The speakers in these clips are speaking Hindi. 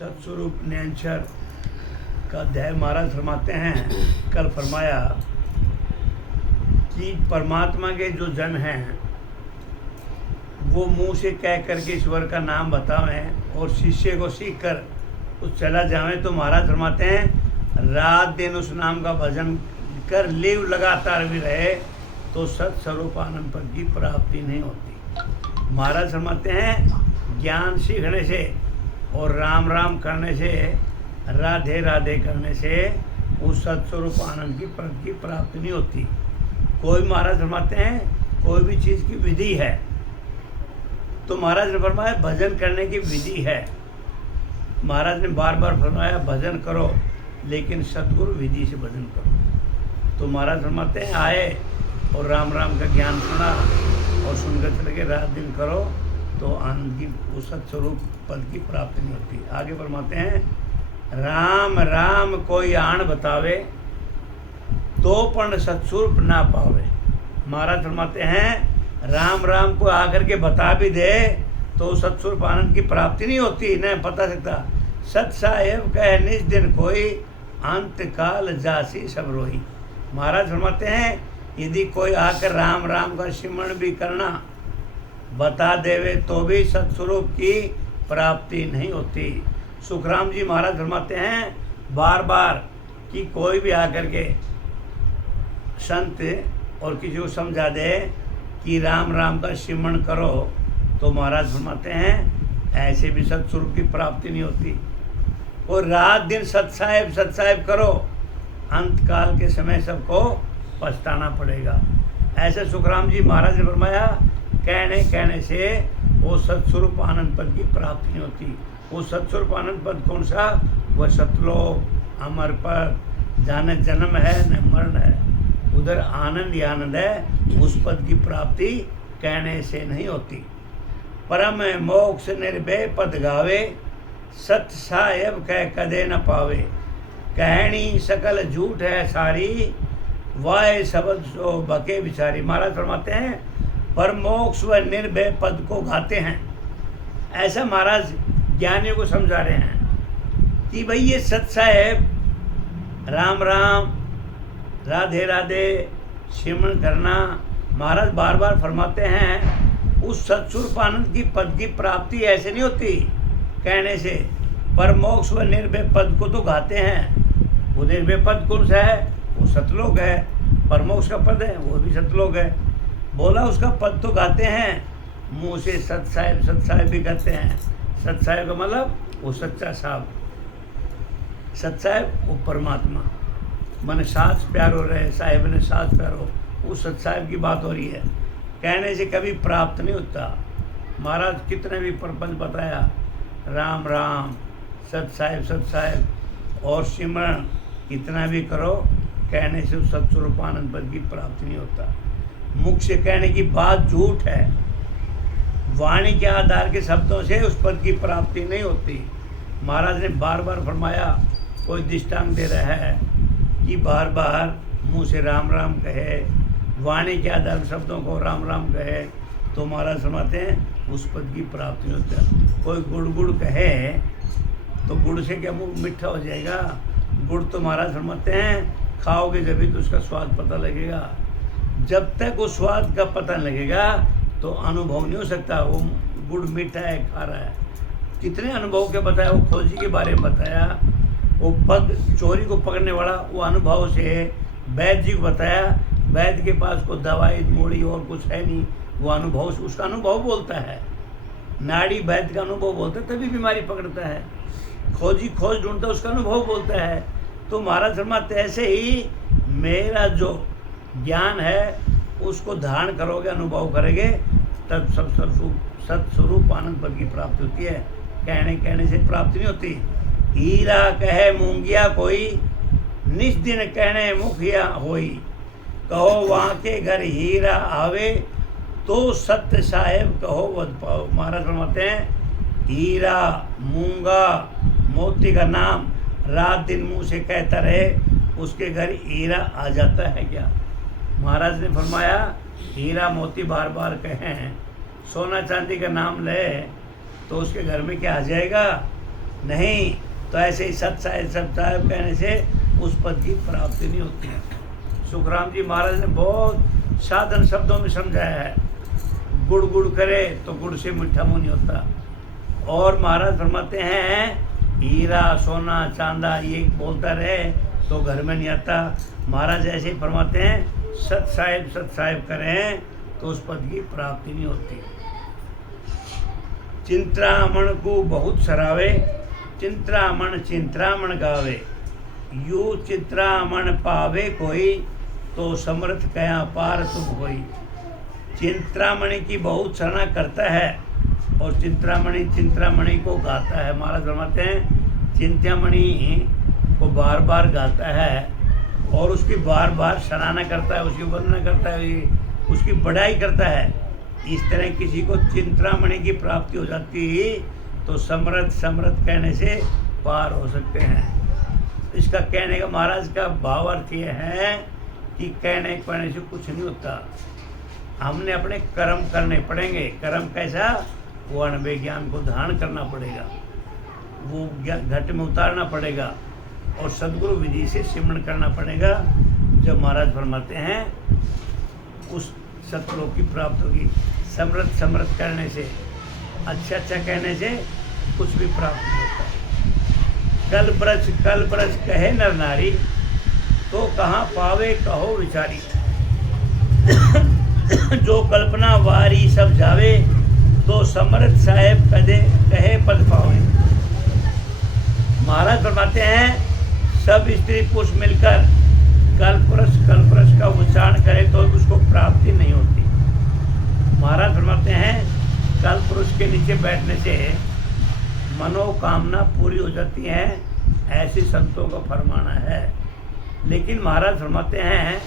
सतस्वरूप नैनचर का अध्याय महाराज फरमाते हैं, कल फरमाया कि परमात्मा के जो जन हैं वो मुंह से कह करके ईश्वर का नाम बतावें और शिष्य को सीख कर उस चला जावें, तो महाराज फरमाते हैं रात दिन उस नाम का भजन कर लिव लगातार भी रहे तो सत्स्वरूप आनंद पद की प्राप्ति नहीं होती। महाराज फरमाते हैं ज्ञान सीखने से और राम राम करने से, राधे राधे करने से उस सत्स्वरूप आनंद की पद की प्राप्ति नहीं होती। कोई महाराज फरमाते हैं कोई भी चीज़ की विधि है, तो महाराज ने फरमाया भजन करने की विधि है। महाराज ने बार बार फरमाया भजन करो लेकिन सतगुरु विधि से भजन करो। तो महाराज फरमाते हैं आए और राम राम का ज्ञान सुना और सुनकर चले के रात दिन करो तो आनंद की उस सत्स्वरूप पद की प्राप्ति नहीं होती। आगे फरमाते हैं राम राम कोई आण बतावे तो पण सत्स्वरूप ना पावे। महाराज फरमाते हैं राम राम को आकर के बता भी दे तो सत्स्वरूप आनंद की प्राप्ति नहीं होती, न बता सकता। सत साहेब कह निज दिन कोई अंत काल जासी सब रोही। महाराज फरमाते हैं यदि कोई आकर राम राम का सिमरण भी करना बता देवे तो भी सत्स्वरूप की प्राप्ति नहीं होती। सुखराम जी महाराज फरमाते हैं बार बार कि कोई भी आकर के संत और किसी को समझा दे कि राम राम का सिमरण करो तो महाराज फरमाते हैं ऐसे भी सत्स्वरूप की प्राप्ति नहीं होती। और रात दिन सत्साहेब करो, अंत काल के समय सबको पछताना पड़ेगा। ऐसे सुखराम जी महाराज ने फरमाया कहने से वो सत्स्वरूप आनंद पद की प्राप्ति नहीं होती। वो सत्स्वरूप आनंद पद कौन सा? वह सतलोक अमर पद, जाने जन्म है न मरण है, उधर आनंद ही आनंद है। उस पद की प्राप्ति कहने से नहीं होती। परम मोक्ष निर्भय पद गावे सत साहेब कह कदे न पावे। कहनी सकल झूठ है सारी वाय शब्द सो बके बिचारी। महाराज फरमाते हैं पर मोक्ष व निर्भय पद को गाते हैं। ऐसा महाराज ज्ञानियों को समझा रहे हैं कि भाई ये सत साहेब राम राम राधे राधे सिमरण करना। महाराज बार बार फरमाते हैं उस सत्स्वरूप आनंद की पद की प्राप्ति ऐसे नहीं होती कहने से। पर मोक्ष व निर्भय पद को तो गाते हैं। वो निर्भय पद कौन सा है? वो सतलोक है। पर मोक्ष का पद है वो भी सतलोक है। बोला उसका पद तो गाते हैं, मुँह से सत साहेब भी कहते हैं। सत साहेब का मतलब वो सच्चा साहब, सत साहेब वो परमात्मा मन साथ प्यार हो रहे, साहेब ने साथ प्यार हो, उस सत साहेब की बात हो रही है। कहने से कभी प्राप्त नहीं होता। महाराज कितने भी प्रपंच बताया राम राम सत साहेब और सिमरण कितना भी करो, कहने से उस सत्स्वरूप आनंद पद की प्राप्ति नहीं होता। मुख से कहने की बात झूठ है, वाणी के आधार के शब्दों से उस पद की प्राप्ति नहीं होती। महाराज ने बार बार फरमाया कोई दृष्टांत दे रहा है कि बार बार मुंह से राम राम कहे, वाणी के आधार शब्दों को राम राम कहे तो महाराज फरमाते हैं उस पद की प्राप्ति नहीं होती। कोई गुड़ कहे तो गुड़ से क्या मुँह मीठा हो जाएगा? गुड़ तो महाराज फरमाते हैं खाओगे जब भी तो उसका स्वाद पता लगेगा। जब तक उस स्वाद का पता लगेगा तो अनुभव नहीं हो सकता वो गुड़ मीठा है खारा है। कितने अनुभव के बताया, वो खोजी के बारे में बताया, वो चोरी को पकड़ने वाला वो अनुभव से वैद्य जी को बताया। वैद्य के पास कोई दवाई मूड़ी और कुछ है नहीं, वो अनुभव से उसका अनुभव बोलता है। नाड़ी वैद्य का अनुभव बोलता है तभी बीमारी पकड़ता है। खोजी खोज ढूंढता है उसका अनुभव बोलता है। तो महाराज फरमाते ऐसे ही मेरा जो ज्ञान है उसको धारण करोगे, अनुभव करेंगे तब सब सत्स्वरूप आनंद पद की प्राप्ति होती है। कहने से प्राप्ति नहीं होती। हीरा कहे मूंगिया कोई निज दिन कहने मुखिया होई। कहो वहाँ के घर हीरा आवे तो सत्य साहेब कहो वध पाओ। महाराज फरमाते हैं हीरा मूंगा मोती का नाम रात दिन मुंह से कहता रहे उसके घर हीरा आ जाता है क्या? महाराज ने फरमाया हीरा मोती बार बार कहें, सोना चांदी का नाम ले तो उसके घर में क्या आ जाएगा? नहीं तो ऐसे ही सत साहेब कहने से उस पद की प्राप्ति नहीं होती है। सुखराम जी महाराज ने बहुत साधन शब्दों में समझाया है। गुड़ गुड़ करे तो गुड़ से मीठा मुँह नहीं होता। और महाराज फरमाते हैं हीरा सोना चांदा ये बोलता रहे तो घर में नहीं आता। महाराज ऐसे ही फरमाते हैं सत साहेब करें तो उस पद की प्राप्ति नहीं होती। चिंतामण को बहुत सरावे, चिंतामण गावे, यू चिंतामण पावे कोई तो समर्थ कया पार तुम कोई। चिंतामणि की बहुत सराहना करता है और चिंतामणि को गाता है। महाराज फरमाते हैं चिंतामणि को बार बार गाता है और उसकी बार बार सराहना करता है, उसकी वंदना करता है, उसकी बढ़ाई करता है। इस तरह किसी को चिंतामणि की प्राप्ति हो जाती तो समर्थ कहने से पार हो सकते हैं। इसका कहने का महाराज का भाव अर्थ ये है कि कहने से कुछ नहीं होता। हमने अपने कर्म करने पड़ेंगे। कर्म कैसा? वो अनबे ज्ञान को धारण करना पड़ेगा, वो घट में उतारना पड़ेगा और सद्गुरु विधि से सिमरण करना पड़ेगा। जब महाराज फरमाते हैं उस सतलोक की प्राप्त होगी। समृद्ध करने से, अच्छा कहने से कुछ भी प्राप्त नहीं होता। कल ब्रज कहे नर नारी तो कहाँ पावे कहो विचारी। जो कल्पना वारी सब जावे तो समर्थ साहेब कहे पद पावे। महाराज फरमाते हैं सब स्त्री पुरुष मिलकर कल्परस का उच्चारण करे तो उसको प्राप्ति नहीं होती। महाराज फरमाते हैं कल्पवृक्ष के नीचे बैठने से मनोकामना पूरी हो जाती है, ऐसे संतों का फरमाना है। लेकिन महाराज फरमाते हैं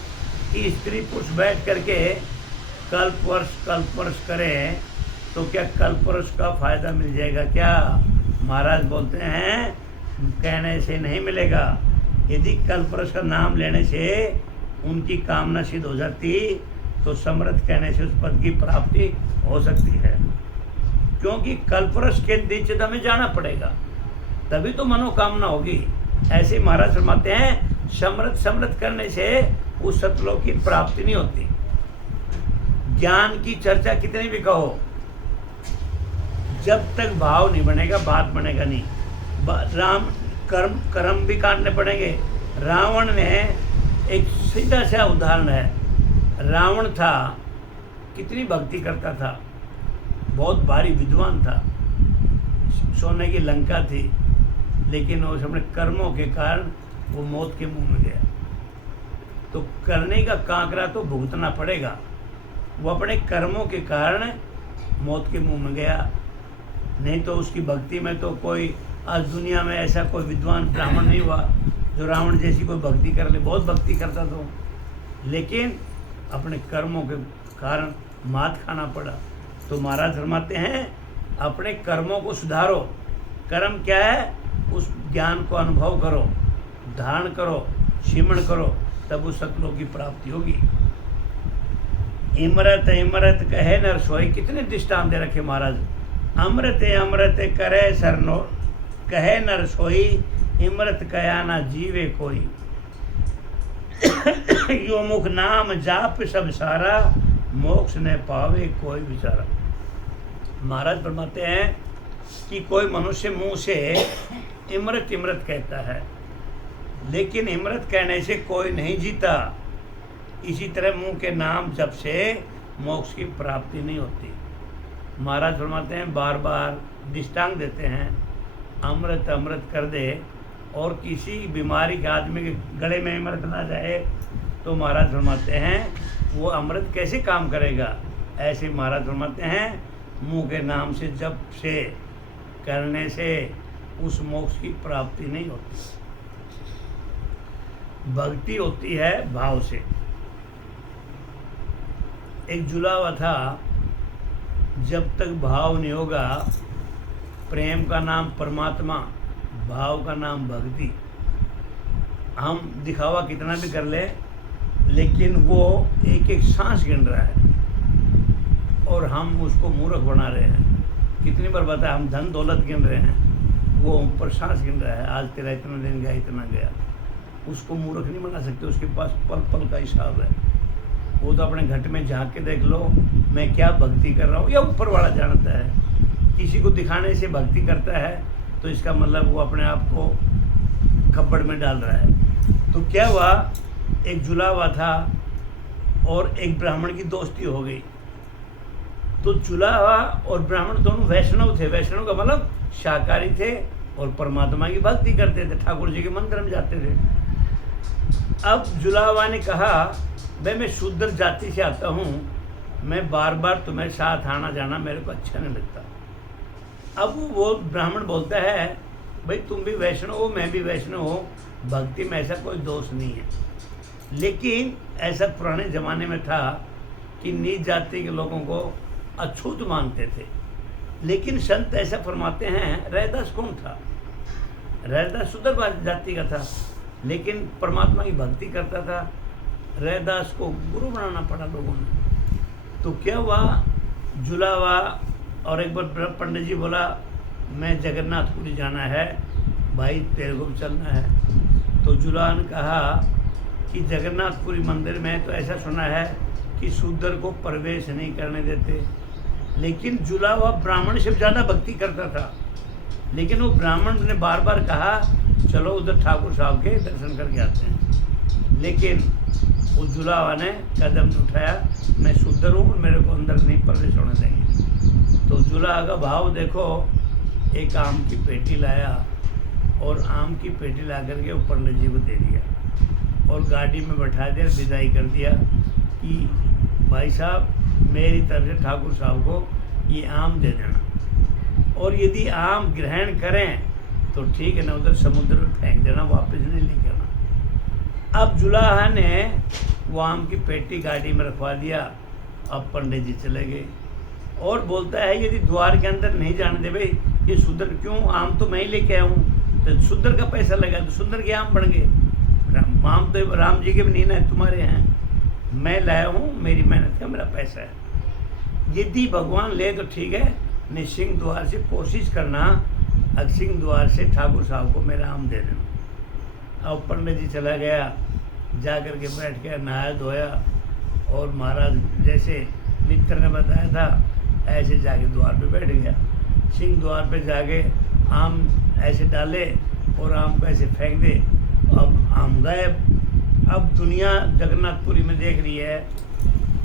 कि स्त्री पुरुष बैठ करके कल्पवर्ष करें तो क्या कल्पवर्ष का फायदा मिल जाएगा क्या? महाराज बोलते हैं कहने से नहीं मिलेगा। यदि कल्पवर्ष का नाम लेने से उनकी कामना सिद्ध हो जाती तो समर्थ कहने से उस पद की प्राप्ति हो सकती है। क्योंकि कल्पवर्ष के नीचे हमें जाना पड़ेगा, तभी तो मनोकामना होगी। ऐसे महाराज फरमाते हैं समृद्ध करने से उस सतलोक की प्राप्ति नहीं होती। ज्ञान की चर्चा कितनी भी कहो, जब तक भाव नहीं बनेगा बात बनेगा नहीं। राम कर्म भी काटने पड़ेंगे। रावण ने एक सीधा सा उदाहरण है। रावण था, कितनी भक्ति करता था, बहुत भारी विद्वान था, सोने की लंका थी, लेकिन वो अपने कर्मों के कारण वो मौत के मुंह में गया। तो करने का कांकरा तो भुगतना पड़ेगा। वो अपने कर्मों के कारण मौत के मुंह में गया। नहीं तो उसकी भक्ति में तो कोई आज दुनिया में ऐसा कोई विद्वान ब्राह्मण नहीं हुआ जो रावण जैसी कोई भक्ति कर ले। बहुत भक्ति करता तो, लेकिन अपने कर्मों के कारण मात खाना पड़ा। तो महाराज फरमाते हैं अपने कर्मों को सुधारो। कर्म क्या है? उस ज्ञान को अनुभव करो, धारण करो, सिमरण करो, तब उस सतलोक की प्राप्ति होगी। इमरत कहे नर सोई, कितने दृष्टांत दे रखे महाराज। अमृत करे सरनो कहे नर सोई, इमरत कया ना जीवे कोई। यो मुख नाम जाप सब सारा, मोक्ष ने पावे कोई विचारा। महाराज फरमाते हैं कि कोई मनुष्य मुंह से इमरत कहता है, लेकिन इमरत कहने से कोई नहीं जीता। इसी तरह मुंह के नाम जप से मोक्ष की प्राप्ति नहीं होती। महाराज फरमाते हैं बार बार दृष्टांत देते हैं, अमृत कर दे और किसी बीमारी के आदमी के गले में अमृत ना जाए तो महाराज फरमाते हैं वो अमृत कैसे काम करेगा। ऐसे महाराज फरमाते हैं मुंह के नाम से जप से करने से उस मोक्ष की प्राप्ति नहीं होती। भक्ति होती है भाव से। एक जुलावा था, जब तक भाव नहीं होगा, प्रेम का नाम परमात्मा, भाव का नाम भक्ति। हम दिखावा कितना भी कर ले, लेकिन वो एक एक सांस गिन रहा है और हम उसको मूर्ख बना रहे हैं। कितनी बार बताया, हम धन दौलत गिन रहे हैं, वो ऊपर सांस गिन रहा है, आज तेरा इतना दिन गया, इतना गया। उसको मूर्ख नहीं बना सकते, उसके पास पल पल का हिसाब है। वो तो अपने घट में झांक के देख लो, मैं क्या भक्ति कर रहा हूँ, या ऊपर वाला जानता है। किसी को दिखाने से भक्ति करता है तो इसका मतलब वो अपने आप को खप्पड़ में डाल रहा है। तो क्या हुआ, एक जुलावा था और एक ब्राह्मण की दोस्ती हो गई। तो जुलावा और ब्राह्मण दोनों वैष्णव थे। वैष्णव का मतलब शाकाहारी थे और परमात्मा की भक्ति करते थे, ठाकुर जी के मंदिर में जाते थे। अब जुलावा ने कहा, भाई मैं शूद्र जाति से आता हूँ, मैं बार बार तुम्हें साथ आना जाना मेरे को अच्छा नहीं लगता। अब वो ब्राह्मण बोलता है, भाई तुम भी वैष्णव हो, मैं भी वैष्णव हो, भक्ति में ऐसा कोई दोष नहीं है। लेकिन ऐसा पुराने ज़माने में था कि नीच जाति के लोगों को अछूत मानते थे। लेकिन संत ऐसा फरमाते हैं, रैदास कौन था? रैदास शूद्र जाति का था, लेकिन परमात्मा की भक्ति करता था। रैदास को गुरु बनाना पड़ा लोगों ने। तो क्या हुआ, जुलावा और एक बार पंडित जी बोला, मैं जगन्नाथपुरी जाना है भाई, तेरे को भी चलना है। तो जुलावा ने कहा कि जगन्नाथपुरी मंदिर में तो ऐसा सुना है कि शूद्र को प्रवेश नहीं करने देते। लेकिन जुलावा ब्राह्मण से ज़्यादा भक्ति करता था, लेकिन वो ब्राह्मण ने बार बार कहा चलो उधर ठाकुर साहब के दर्शन करके आते हैं। लेकिन उस जुलावा ने कदम उठाया, मैं शूद्र हूँ, मेरे को अंदर नहीं प्रवेश होने देंगे। तो जुलावा का भाव देखो, एक आम की पेटी लाया और आम की पेटी ला करके वो पंडित जी को दे दिया और गाड़ी में बैठा दिया, विदाई कर दिया कि भाई साहब मेरी तरफ से ठाकुर साहब को ये आम दे देना, और यदि आम ग्रहण करें तो ठीक है, ना उधर समुद्र में फेंक देना, वापस नहीं लेके आना। अब जुलाहा ने वो आम की पेटी गाड़ी में रखवा दिया। अब पंडित जी चले गए और बोलता है, यदि द्वार के अंदर नहीं जाने दे, भाई ये शूद्र क्यों, आम तो मैं ही लेके आया हूँ, तो शूद्र का पैसा लगा तो शूद्र के आम बन गए। आम तो राम जी के भी नहीं ना, तुम्हारे हैं, मैं लाया हूँ, मेरी मेहनत का मेरा पैसा है। यदि भगवान ले तो ठीक है, नहीं सिंह द्वार से कोशिश करना, अब सिंह द्वार से ठाकुर साहब को मेरा आम दे देना। अब पंडित जी चला गया, जा कर के बैठ गया, नहाया धोया, और महाराज जैसे मित्र ने बताया था ऐसे जाके द्वार पे बैठ गया। सिंह द्वार पे जाके आम ऐसे डाले और आम को ऐसे फेंक दे, अब आम गायब। अब दुनिया जगन्नाथपुरी में देख रही है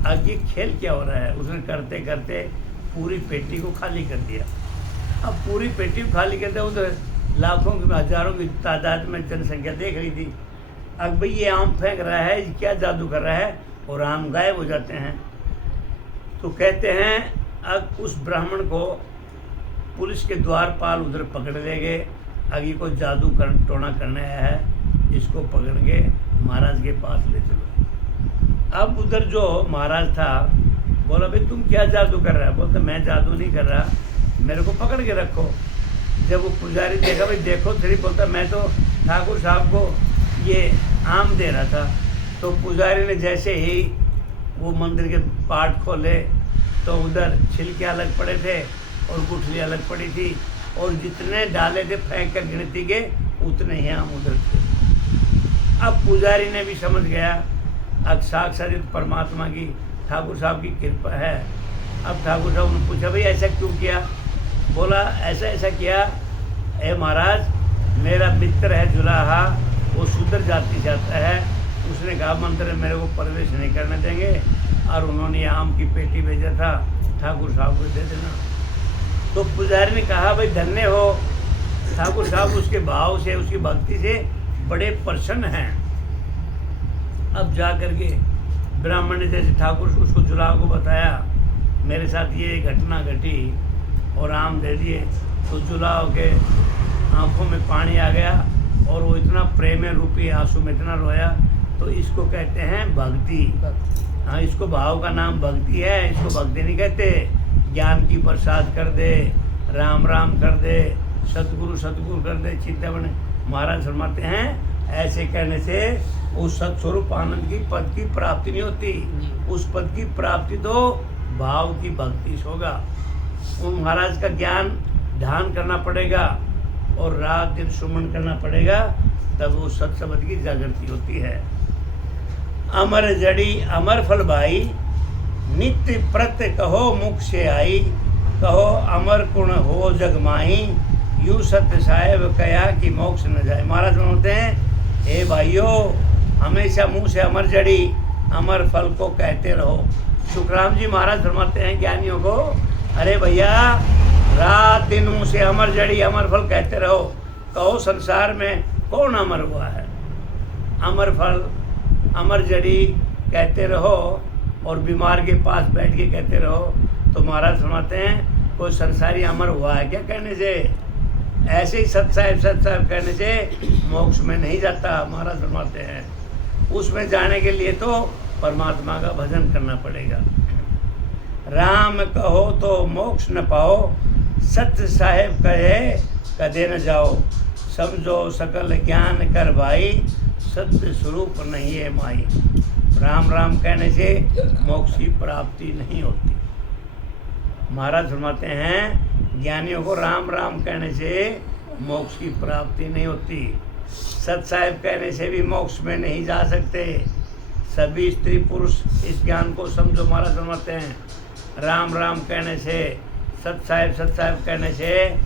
अब ये खेल क्या हो रहा है। उसने करते करते पूरी पेटी को खाली कर दिया। अब पूरी पेटी को खाली करते, उधर लाखों की हजारों की तादाद में जनसंख्या देख रही थी। अब भाई ये आम फेंक रहा है, ये क्या जादू कर रहा है, और आम गायब हो जाते हैं। तो कहते हैं अब उस ब्राह्मण को पुलिस के द्वारपाल उधर पकड़ ले गए। अब ये को जादू टोना करने आया है, इसको पकड़ के महाराज के पास ले चलो। अब उधर जो महाराज था बोला, भाई तुम क्या जादू कर रहा है? बोलते मैं जादू नहीं कर रहा, मेरे को पकड़ के रखो। जब वो पुजारी देखा, भाई देखो थोड़ी, बोलता मैं तो ठाकुर साहब को ये आम दे रहा था। तो पुजारी ने जैसे ही वो मंदिर के पाट खोले तो उधर छिलके अलग पड़े थे और गुठली अलग पड़ी थी, और जितने डाले थे फेंक कर गिनती के उतने ही आम उधर थे। अब पुजारी ने भी समझ गया अब साक्षात परमात्मा की ठाकुर साहब की कृपा है। अब ठाकुर साहब ने पूछा, भाई ऐसा क्यों किया? बोला ऐसा ऐसा किया, ए महाराज मेरा मित्र है जुलाहा, वो शूद्र जाति से आता है, उसने कहा मंदिर में मेरे को प्रवेश नहीं करने देंगे, और उन्होंने आम की पेटी भेजा था, ठाकुर साहब को दे देना। तो पुजारी ने कहा, भाई धन्य हो, ठाकुर साहब उसके भाव से, उसकी भक्ति से बड़े प्रसन्न हैं। अब जा करके ब्राह्मण ने जैसे ठाकुर उसको जुलाहा को बताया, मेरे साथ ये घटना घटी और आम दे दिए, तो जुलाहा के आंखों में पानी आ गया और वो इतना प्रेम रूपी आंसू में इतना रोया। तो इसको कहते हैं भक्ति। हाँ, इसको भाव का नाम भक्ति है, इसको भक्ति नहीं कहते। ज्ञान की प्रसाद कर दे, राम राम कर दे, सतगुरु सतगुरु कर दे, चिंतामणि महाराज फरमाते हैं ऐसे कहने से उस सत्स्वरूप आनंद की पद की प्राप्ति नहीं होती। उस पद की प्राप्ति तो भाव की भक्ति से होगा। वो महाराज का ज्ञान ध्यान करना पड़ेगा, और रात दिन सुमन करना पड़ेगा, तब वो सत्संग की जागृति होती है। अमर जड़ी अमर फल भाई, नित्य प्रत्य कहो मुख से आई, कहो अमर गुण हो जग माही, यूं सत्य साहेब कया कि मोक्ष न जाए। महाराज बोलते हैं, हे भाइयों, हमेशा मुंह से अमर जड़ी अमर फल को कहते रहो। सुखराम जी महाराज फरमाते हैं ज्ञानियों को, अरे भैया, रात दिन मुंह से अमर जड़ी अमर फल कहते रहो। कहो संसार में कौन अमर हुआ है? अमर फल अमर जड़ी कहते रहो और बीमार के पास बैठ के कहते रहो। तो महाराज फरमाते हैं, कोई संसारी अमर हुआ है क्या कहने से? ऐसे ही सत साहिब कहने से मोक्ष में नहीं जाता। महाराज फरमाते हैं, उसमें जाने के लिए तो परमात्मा का भजन करना पड़ेगा। राम कहो तो मोक्ष न पाओ, सत्य साहेब कहे कदे न जाओ। समझो सकल ज्ञान कर भाई, सत्य स्वरूप नहीं है माई। राम राम कहने से मोक्ष की प्राप्ति नहीं होती। महाराज फरमाते हैं, ज्ञानियों को राम राम कहने से मोक्ष की प्राप्ति नहीं होती। सत साहिब कहने से भी मोक्ष में नहीं जा सकते। सभी स्त्री पुरुष इस ज्ञान को समझो। महाराज फरमाते हैं, राम राम कहने से, सत साहिब कहने से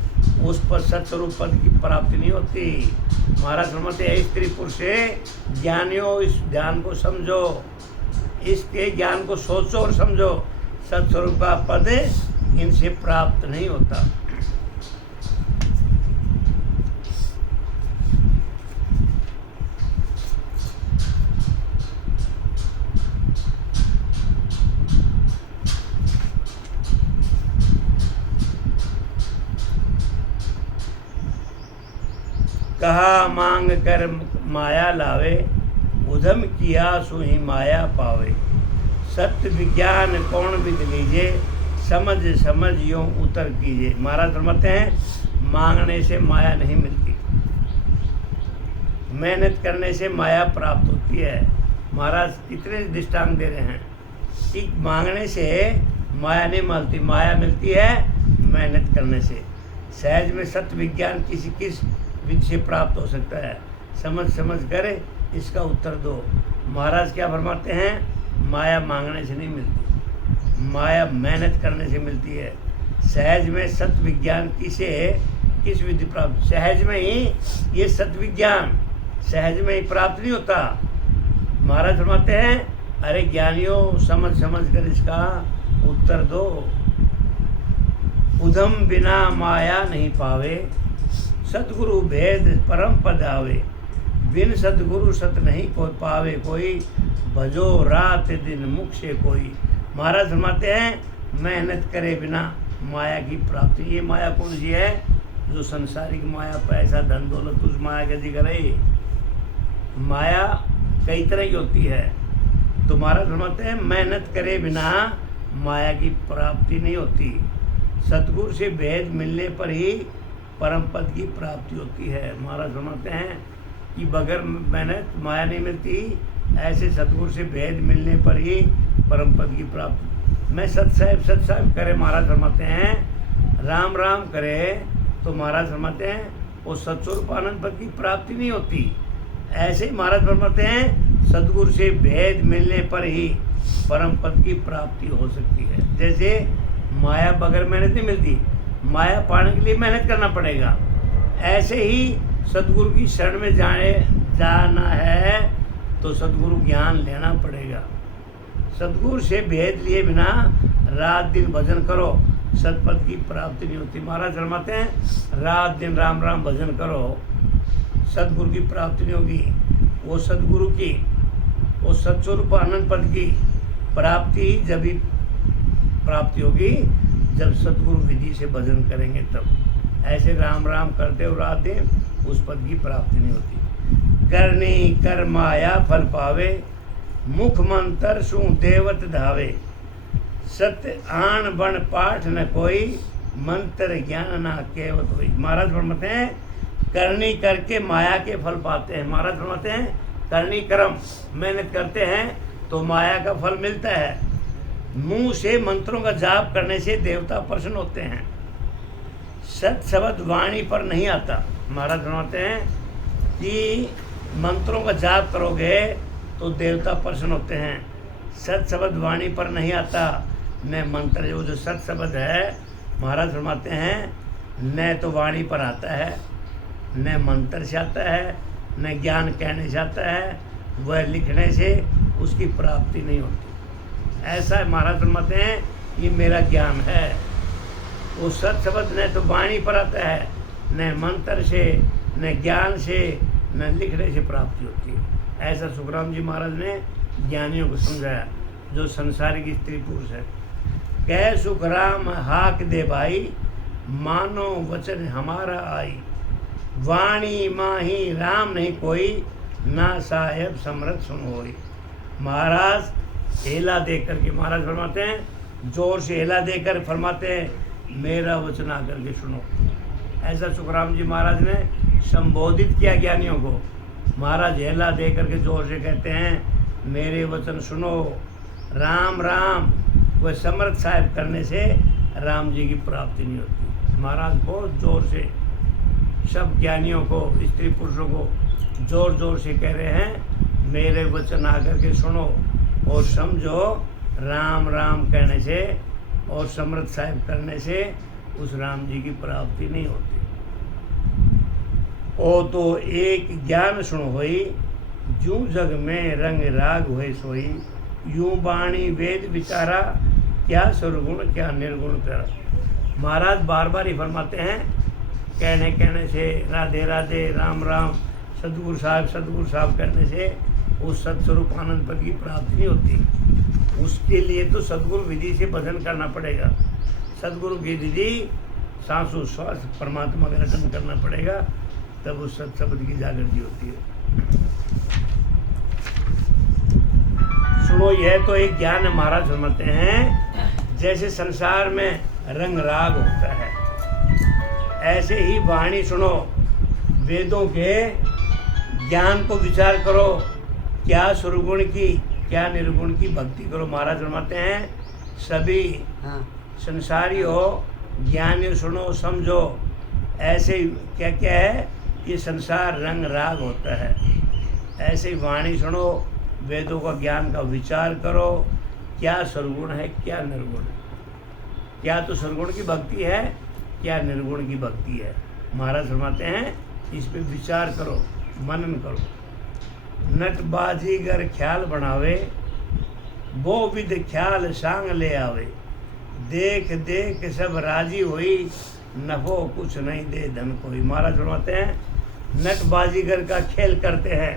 उस पर सत्स्वरूप पद की प्राप्ति नहीं होती। महाराज फरमाते हैं, स्त्री पुरुष ज्ञानियों, इस ज्ञान को समझो, इसके ज्ञान को सोचो और समझो। सत्स्वरूप का पद इनसे प्राप्त नहीं होता। कहा मांग कर माया लावे, उधम किया सुही माया पावे। सत्य विज्ञान कौन विद लीजे, समझ समझ यूं उतर कीजिए। महाराज फरमाते हैं, मांगने से माया नहीं मिलती, मेहनत करने से माया प्राप्त होती है। महाराज कितने दृष्टांत दे रहे हैं कि मांगने से माया नहीं मिलती, माया मिलती है मेहनत करने से। सहज में सत्य विज्ञान किस विधि से प्राप्त हो सकता है? समझ कर इसका उत्तर दो। महाराज क्या फरमाते हैं, माया मांगने से नहीं मिलती, माया मेहनत करने से मिलती है। सहज में सत्य विज्ञान किस विधि प्राप्त? सहज में ही ये सत्य विज्ञान सहज में ही प्राप्त नहीं होता। महाराज फरमाते हैं, अरे ज्ञानियों, समझ कर इसका उत्तर दो। उधम बिना माया नहीं पावे, सतगुरु भेद परम पद आवे। बिन सतगुरु सत नहीं कोई पावे कोई, भजो रात दिन मुख से कोई। महाराज फरमाते हैं, मेहनत करे बिना माया की प्राप्ति। ये माया कौन सी है? जो संसारिक माया, पैसा धन दौलत, उस माया का जिक्र है। माया कई तरह की होती है। तो महाराज फरमाते हैं, मेहनत करे बिना माया की प्राप्ति नहीं होती। सतगुरु से भेद मिलने पर ही परम पद की प्राप्ति होती है। महाराज फरमाते हैं कि बगैर मेहनत माया नहीं मिलती, ऐसे सतगुरु से भेद मिलने पर ही परम पद की प्राप्ति। मैं सत साहिब करे, महाराज फरमाते हैं, राम राम करे तो महाराज फरमाते हैं वो सत्स्वरूप आनंद पद की प्राप्ति नहीं होती। ऐसे ही महाराज फरमाते हैं, सतगुरु से भेद मिलने पर ही परम पद की प्राप्ति हो सकती है। जैसे माया बगैर मेहनत नहीं मिलती, माया पाने के लिए मेहनत करना पड़ेगा। ऐसे ही सतगुरु की शरण में जाना है तो सतगुरु ज्ञान लेना पड़ेगा। सतगुरु से भेद लिए बिना रात दिन भजन करो, सतपद की प्राप्ति नहीं होती। महाराज फरमाते हैं, रात दिन राम राम भजन करो, सतगुरु की प्राप्ति नहीं होगी। वो सतगुरु की, वो सत्स्वरूप आनंद पद की प्राप्ति जब ही प्राप्ति होगी जब सतगुरु विधि से भजन करेंगे तब। ऐसे राम राम करते हो रात दिन, उस पद की प्राप्ति नहीं होती। करनी कर माया फल पावे, मुख मंत्र सु देवत धावे। सत्य आन बन पाठ न कोई, मंत्र ज्ञान ना केवत होई। महाराज फरमाते हैं, करनी करके माया के फल पाते हैं। महाराज फरमाते हैं, करनी कर्म मेहनत करते हैं तो माया का फल मिलता है। मुंह से मंत्रों का जाप करने से देवता प्रसन्न होते हैं। सत शब्द वाणी पर नहीं आता। महाराज फरमाते हैं कि मंत्रों का जाप करोगे तो देवता प्रसन्न होते हैं। सत शब्द वाणी पर नहीं आता, न मंत्र जो सत शब्द है महाराज फरमाते हैं न तो वाणी पर आता है, न मंत्र से आता है, न ज्ञान कहने से आता है, वह लिखने से उसकी प्राप्ति नहीं होती। ऐसा महाराज फरमाते हैं ये मेरा ज्ञान है। वो सत शब्द न तो वाणी पर आता है, न मंत्र से, न ज्ञान से, न लिखने से प्राप्ति होती है। ऐसा सुखराम जी महाराज ने ज्ञानियों को समझाया जो संसारिक स्त्री पुरुष है। कह सुखराम हाक दे भाई, मानो वचन हमारा आई। वाणी माही राम नहीं कोई, ना साहेब समरथ सुन होई। महाराज हेला दे करके महाराज फरमाते हैं, जोर से हेला देकर फरमाते हैं मेरा वचन आकर के सुनो। ऐसा सुखराम जी महाराज ने संबोधित किया ज्ञानियों को। महाराज हेला दे करके जोर से कहते हैं मेरे वचन सुनो। राम राम वह समर्थ साहिब करने से राम जी की प्राप्ति नहीं होती। महाराज बहुत जोर से सब ज्ञानियों को, स्त्री पुरुषों को जोर जोर से कह रहे हैं मेरे वचन आकर के सुनो और समझो। राम राम कहने से और समर्थ साहिब करने से उस राम जी की प्राप्ति नहीं होती। ओ तो एक ज्ञान सुन होई, जूं जग में रंग राग हुए सोई। यूं बाणी वेद विचारा, क्या सर्वगुण क्या निर्गुण तेरा। महाराज बार बार ही फरमाते हैं कहने से राधे राधे राम राम सदगुरु साहब करने से उस सत्स्वरूप आनंद पद की प्राप्ति नहीं होती। उसके लिए तो सदगुरु विधि से भजन करना पड़ेगा। सदगुरु की विधि सांसों श्वास परमात्मा का रटन करना पड़ेगा, तब उस सत्शब्द की जागृति होती है। सुनो यह तो एक ज्ञान है। महाराज समझते हैं जैसे संसार में रंग राग होता है, ऐसे ही वाणी सुनो, वेदों के ज्ञान को विचार करो, क्या सुरगुण की क्या निर्गुण की भक्ति करो। महाराज फरमाते हैं सभी संसारी हो, ज्ञानी सुनो समझो। ऐसे ही क्या क्या है ये संसार रंग राग होता है। ऐसे ही वाणी सुनो, वेदों का ज्ञान का विचार करो, क्या सर्वगुण है क्या निर्गुण, क्या तो सर्वगुण की भक्ति है क्या निर्गुण की भक्ति है। महाराज फरमाते हैं इस पे विचार करो, मनन करो। नटबाजीगर ख्याल बनावे, वो विद ख्याल सांग ले आवे। देख देख सब राजी हुई, नफो कुछ नहीं दे धन कोई। महाराज फरमाते हैं नटबाजीगर का खेल करते हैं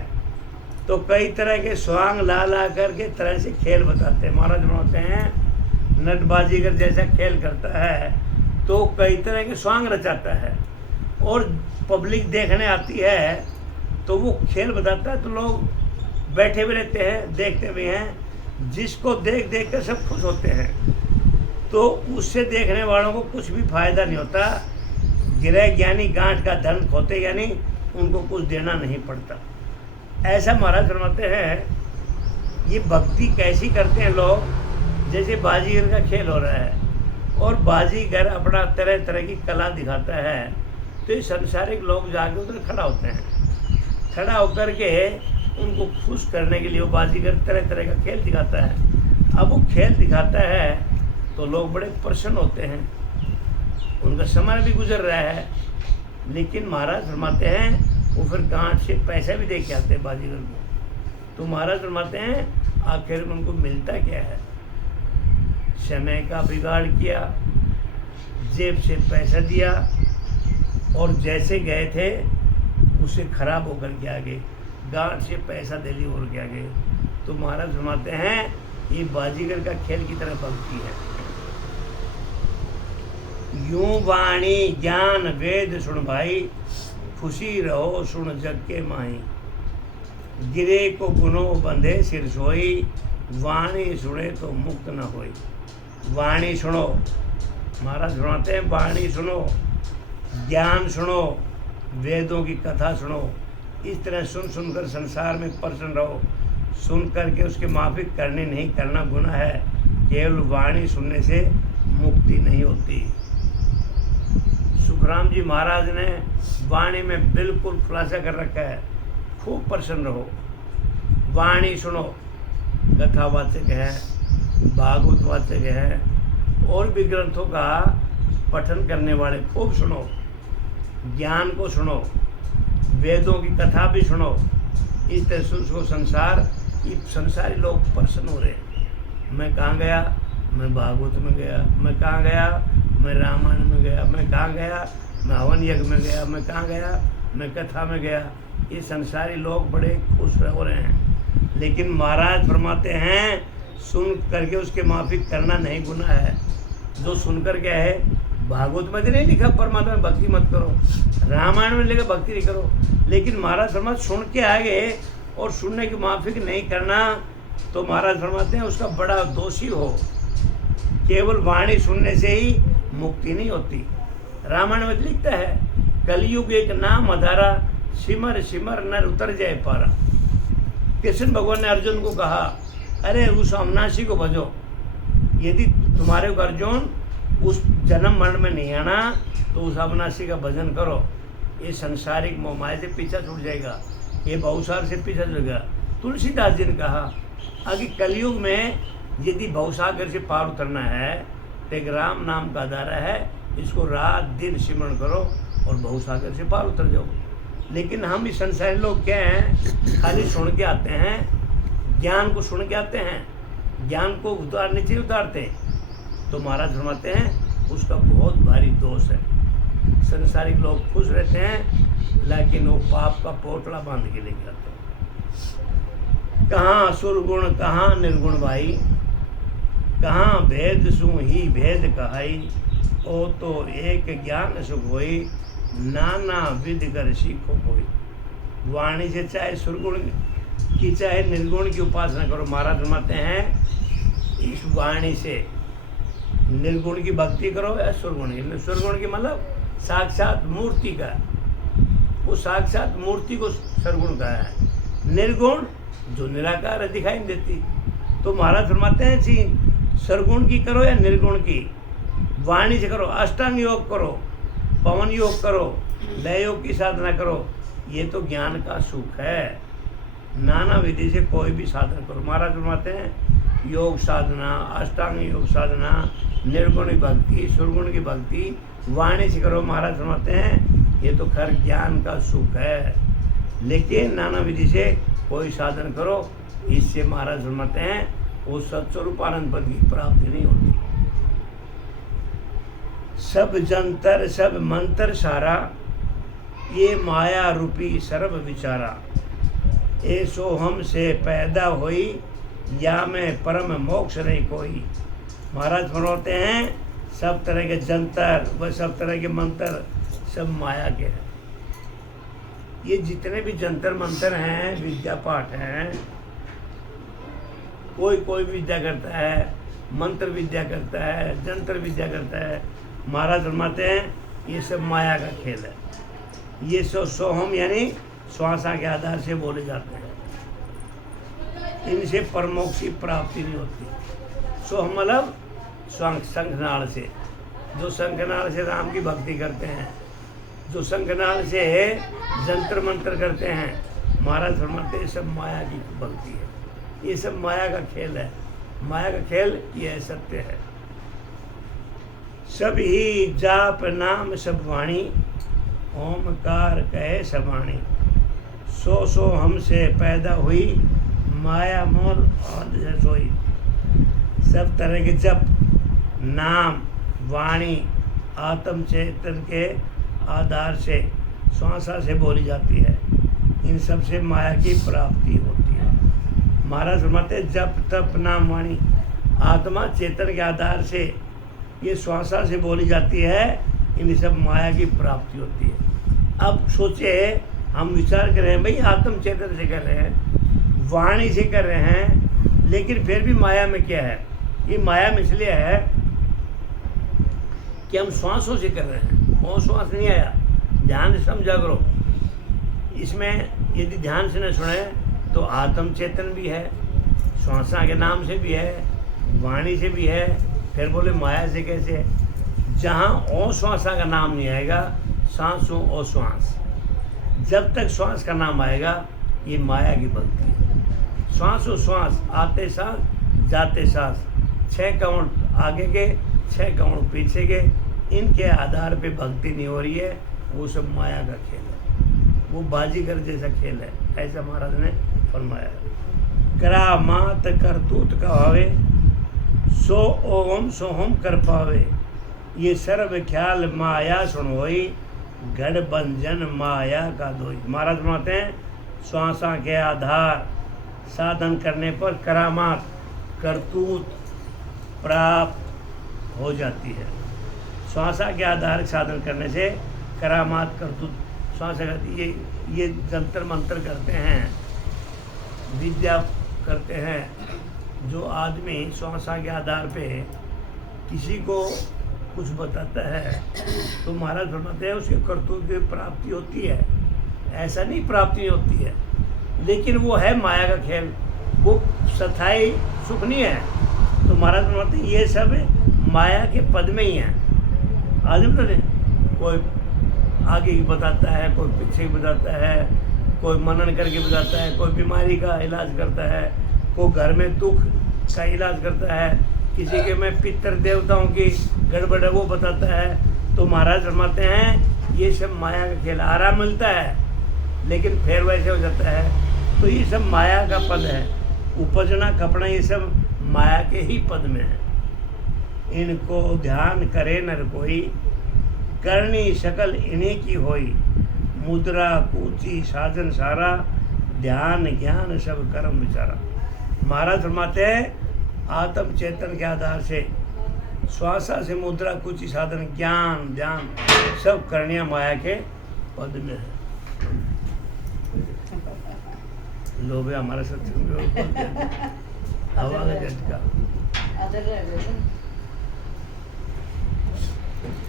तो कई तरह के स्वांग ला ला करके तरह से खेल बताते हैं। महाराज फरमाते हैं नटबाजीगर जैसा खेल करता है तो कई तरह के स्वांग रचाता है और पब्लिक देखने आती है तो वो खेल बताता है तो लोग बैठे भी रहते हैं, देखते भी हैं। जिसको देख देख कर सब खुश होते हैं तो उससे देखने वालों को कुछ भी फायदा नहीं होता। गिरह ज्ञानी गांठ का धन खोते यानी उनको कुछ देना नहीं पड़ता। ऐसा महाराज फरमाते हैं ये भक्ति कैसी करते हैं लोग, जैसे बाजीगर का खेल हो रहा है और बाजीगर अपना तरह तरह की कला दिखाता है तो ये संसारिक लोग जाके उधर खड़ा होते हैं। खड़ा होकर के उनको खुश करने के लिए वो बाजीगर तरह तरह का खेल दिखाता है। अब वो खेल दिखाता है तो लोग बड़े प्रसन्न होते हैं, उनका समय भी गुजर रहा है। लेकिन महाराज फरमाते हैं वो फिर गांठ से पैसा भी दे के आते हैं बाजीगर को। तो महाराज फरमाते हैं आखिर में उनको मिलता क्या है, समय का बिगाड़ किया, जेब से पैसा दिया और जैसे गए थे उसे खराब होकर के आ गए, गांठ से पैसा दे लिया और क्या गए। तो महाराज फरमाते हैं ये बाजीगर का खेल की तरह भक्ति है। यूं वाणी ज्ञान वेद सुन भाई, खुशी रहो सुन जग के माही। गिरे को गुनो बंधे सिर सोई, वाणी सुने तो मुक्त न होई। वाणी सुनो, महाराज सुनाते हैं वाणी सुनो, ज्ञान सुनो, वेदों की कथा सुनो। इस तरह सुन सुनकर संसार में प्रसन्न रहो। सुन करके उसके माफिक करने नहीं करना गुनाह है। केवल वाणी सुनने से मुक्ति नहीं होती। सुख सुखराम जी महाराज ने वाणी में बिल्कुल खुलासा कर रखा है। खूब प्रसन्न रहो, वाणी सुनो, कथावाचक है, भागवत वाचक है, और भी ग्रंथों का पठन करने वाले खूब सुनो, ज्ञान को सुनो, वेदों की कथा भी सुनो। इस तरह से उसको संसारी लोग प्रसन्न हो रहे हैं। मैं कहाँ गया? मैं भागवत में गया। मैं कहाँ गया? मैं रामायण में गया। मैं कहाँ गया? मैं हवन यज्ञ में गया। मैं कहाँ गया? मैं कथा में गया। ये संसारी लोग बड़े खुश हो रहे हैं। लेकिन महाराज फरमाते हैं, सुन करके उसके माफिक करना नहीं गुनाह है। जो सुनकर क्या है, भागवत में तो नहीं लिखा परमात्मा में भक्ति मत करो, रामायण में लिखा भक्ति नहीं करो, लेकिन महाराज फरमाते सुन के आगे और सुनने की माफिक नहीं करना, तो महाराज फरमाते हैं उसका बड़ा दोषी हो। केवल वाणी सुनने से ही मुक्ति नहीं होती। रामायण में लिखता है, कलयुग एक नाम अधारा, सिमर सिमर नर उतर जाए पारा। कृष्ण भगवान ने अर्जुन को कहा, अरे उस अविनाशी को भजो। यदि तुम्हारे को अर्जुन उस जन्म मरण में नहीं आना, तो उस अविनाशी का भजन करो। ये संसारिक मोह माया से पीछा छूट जाएगा, ये भवसागर से पीछा छूटेगा। तुलसीदास जी ने कहा, अभी कलयुग में यदि भवसागर से पार उतरना है तो एक राम नाम का आधारा है, इसको रात दिन सिमरण करो और भवसागर से पार उतर जाओ। लेकिन हम इस संसारी लोग क्या हैं, खाली सुन के आते हैं, ज्ञान को सुन के आते हैं, ज्ञान को उतारने से उतारते हैं। तो महाराज फरमाते हैं उसका बहुत भारी दोष है। संसारिक लोग खुश रहते हैं, लेकिन वो पाप का पोटला बांध के लेके आते हैं। कहाँ असुर गुण कहाँ निर्गुण भाई, कहाँ भेद सु ही भेद कहाई। ओ तो एक ज्ञान सुख होई, नाना विध कर सीखो कोई। वाणी से चाहे सुरगुण की चाहे निर्गुण की उपासना करो। महाराज फरमाते हैं इस वाणी से निर्गुण की भक्ति करो या सुरगुण की। सुरगुण की मतलब साक्षात मूर्ति का, वो साक्षात मूर्ति को सरगुण कहा है। निर्गुण जो निराकार है, दिखाई नहीं देती। तो महाराज फरमाते हैं जी सरगुण की करो या निर्गुण की, वाणी से करो। अष्टांग योग करो, पवन योग करो, लय योग की साधना करो। ये तो ज्ञान का सुख है। नाना विधि से कोई भी साधना करो। महाराज फरमाते हैं योग साधना, अष्टांग योग साधना, निर्गुण की भक्ति, सुरगुण की भक्ति वाणी से करो। महाराज फरमाते हैं ये तो खैर ज्ञान का सुख है, लेकिन नाना विधि से कोई साधन करो, इससे महाराज फरमाते हैं वो सत्स्वरूप आनंद पद की प्राप्ति नहीं होती। सब जंतर सब मंत्र सारा, ये माया रूपी सर्व विचारा। ऐसो हम से पैदा होई, या में परम मोक्ष नहीं कोई। महाराज फरमाते हैं सब तरह के जंतर व सब तरह के मंत्र सब माया के हैं। ये जितने भी जंतर मंत्र हैं, विद्या पाठ हैं, कोई विद्या करता है, मंत्र विद्या करता है, जंत्र विद्या करता है। महाराज फरमाते हैं ये सब माया का खेल है। ये सोहम यानी श्वासा के आधार से बोले जाते हैं, इनसे परमोक्ष की प्राप्ति नहीं होती। सोहम मतलब शंखनाल से, जो शंखनाल से राम की भक्ति करते हैं, जो शंखनाल से जंतर मंत्र करते हैं, महाराज फरमाते हैं सब माया की भक्ति है। ये सब माया का खेल है। माया का खेल ये सत्य है। सब ही जाप नाम सब वाणी, ओमकार कहे सबाणी। सो हमसे पैदा हुई, माया मोल और सोई। सब तरह के जप, नाम, वाणी आत्म चेतन के आधार से श्वासा से बोली जाती है। इन सब से माया की प्राप्ति होती है। महाराज फरमाते जप तप नाम वाणी आत्मा चेतन के आधार से ये श्वासा से बोली जाती है। इन सब माया की प्राप्ति होती है। अब सोचे हम विचार कर रहे हैं भाई आत्म चेतन से कर रहे हैं, वाणी से कर रहे हैं, लेकिन फिर भी माया में क्या है? ये माया में इसलिए है कि हम श्वासों से कर रहे हैं। वो श्वास नहीं आया, ध्यान से समझा करो। इसमें यदि ध्यान से न सुने तो आत्म चेतन भी है, श्वासा के नाम से भी है, वाणी से भी है। फिर बोले माया से कैसे? जहाँ ओ श्वासा का नाम नहीं आएगा, सांस हो ओ श्वास, जब तक श्वास का नाम आएगा ये माया की भक्ति है। श्वास हो श्वास, आते सांस जाते सांस, 6 काउंट आगे के 6 काउंट पीछे के, इनके आधार पे भक्ति नहीं हो रही है, वो सब माया का खेल है, वो बाजीगर जैसा खेल है, ऐसा महाराज ने फरमाया है। करामात करतूत कहावे, सो ओम सोहम कर पावे, ये सर्व ख्याल माया सुन होई, गढ़ बंजन माया का दोई। महाराज फरमाते हैं श्वासा के आधार साधन करने पर करामात करतूत प्राप्त हो जाती है। श्वासा के आधार साधन करने से करामात करतूत, श्वासा ये जंतर मंत्र करते हैं, विद्या करते हैं। जो आदमी श्वासा के आधार पे किसी को कुछ बताता है तो महाराज फरमाते हैं उसके करतूत की प्राप्ति होती है। ऐसा नहीं प्राप्ति होती है, लेकिन वो है माया का खेल, वो स्थायी सुख नहीं है। तो महाराज फरमाते हैं ये सब माया के पद में ही है। आदमी तो नहीं, कोई आगे की बताता है, कोई पीछे की बताता है, कोई मनन करके बताता है, कोई बीमारी का इलाज करता है, कोई घर में दुख का इलाज करता है, किसी के में पितर देवताओं की गड़बड़ है वो बताता है। तो महाराज फरमाते हैं ये सब माया का खेल, आराम मिलता है लेकिन फिर वैसे हो जाता है। तो ये सब माया का पद है, उपजना कपड़ा ये सब माया के ही पद में है। इनको ध्यान करे नर कोई, करनी शकल इन्हीं की होई, मुद्रा कूची साधन सारा, ध्यान ज्ञान सब कर्म विचारा। महाराज फरमाते हैं आत्म चेतन के आधार से श्वासा से मुद्रा कूची साधन ज्ञान ध्यान सब करनिया माया के पद में है। लोग हमारे सत्संग हवा का झटका